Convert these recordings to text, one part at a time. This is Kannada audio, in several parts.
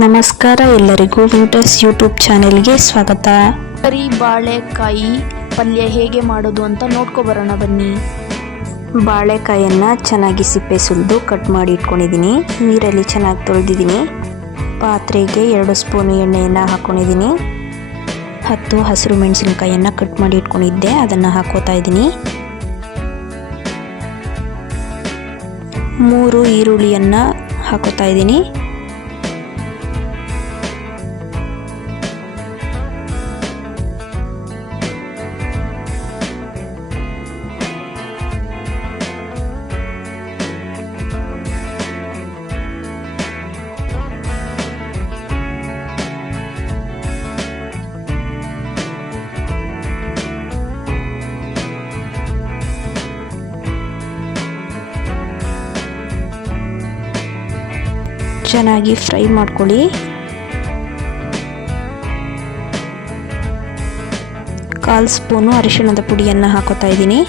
ನಮಸ್ಕಾರ ಎಲ್ಲರಿಗೂ ವಿಂಟರ್ಸ್ ಯೂಟ್ಯೂಬ್ ಚಾನೆಲ್ಗೆ ಸ್ವಾಗತ. ಬರೀ ಬಾಳೆಕಾಯಿ ಪಲ್ಯ ಹೇಗೆ ಮಾಡೋದು ಅಂತ ನೋಡ್ಕೊಬರೋಣ ಬನ್ನಿ. ಬಾಳೆಕಾಯನ್ನು ಚೆನ್ನಾಗಿ ಸಿಪ್ಪೆ ಸುಲಿದು ಕಟ್ ಮಾಡಿ ಇಟ್ಕೊಂಡಿದ್ದೀನಿ. ನೀರಲ್ಲಿ ಚೆನ್ನಾಗಿ ತೊಳೆದಿದ್ದೀನಿ. ಪಾತ್ರೆಗೆ 2 ಸ್ಪೂನ್ ಎಣ್ಣೆಯನ್ನು ಹಾಕ್ಕೊಂಡಿದ್ದೀನಿ. 10 ಹಸಿರು ಮೆಣಸಿನಕಾಯಿಯನ್ನು ಕಟ್ ಮಾಡಿ ಇಟ್ಕೊಂಡಿದ್ದೆ, ಅದನ್ನು ಹಾಕೋತಾ ಇದ್ದೀನಿ. 3 ಈರುಳ್ಳಿಯನ್ನು ಹಾಕೋತಾ ಇದ್ದೀನಿ. ಚೆನ್ನಾಗಿ ಫ್ರೈ ಮಾಡ್ಕೊಳ್ಳಿ. ಕಾಲು ಸ್ಪೂನು ಅರಿಶಿಣದ ಪುಡಿಯನ್ನು ಹಾಕೋತಾ ಇದ್ದೀನಿ.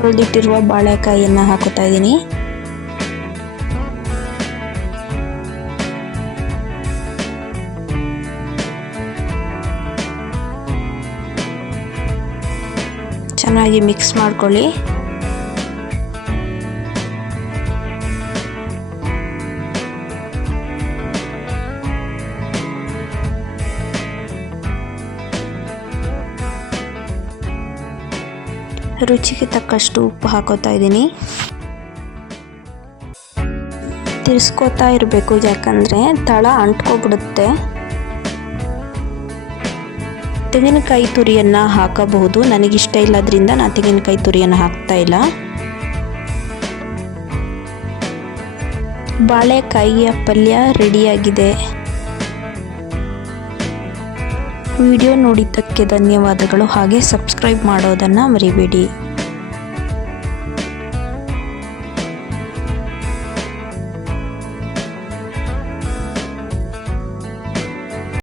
ತೊಳೆದಿಟ್ಟಿರುವ ಬಾಳೆಕಾಯಿಯನ್ನು ಹಾಕೋತಾ ಇದ್ದೀನಿ. ಚೆನ್ನಾಗಿ ಮಿಕ್ಸ್ ಮಾಡ್ಕೊಳ್ಳಿ. ರುಚಿಗೆ ತಕ್ಕಷ್ಟು ಉಪ್ಪು ಹಾಕೋತಾ ಇದ್ದೀನಿ. ತಿರ್ಸ್ಕೋತಾ ಇರಬೇಕು, ಯಾಕಂದರೆ ತಳ ಅಂಟ್ಕೊಬಿಡುತ್ತೆ. ತೆಂಗಿನಕಾಯಿ ತುರಿಯನ್ನು ಹಾಕಬಹುದು. ನನಗಿಷ್ಟ ಇಲ್ಲದ್ರಿಂದ ನಾನು ತೆಂಗಿನಕಾಯಿ ತುರಿಯನ್ನು ಹಾಕ್ತಾ ಇಲ್ಲ. ಬಾಳೆಕಾಯಿಯ ಪಲ್ಯ ರೆಡಿಯಾಗಿದೆ. ವಿಡಿಯೋ ನೋಡಿದ್ದಕ್ಕೆ ಧನ್ಯವಾದಗಳು. ಹಾಗೆ ಸಬ್ಸ್ಕ್ರೈಬ್ ಮಾಡೋದನ್ನು ಮರಿಬೇಡಿ.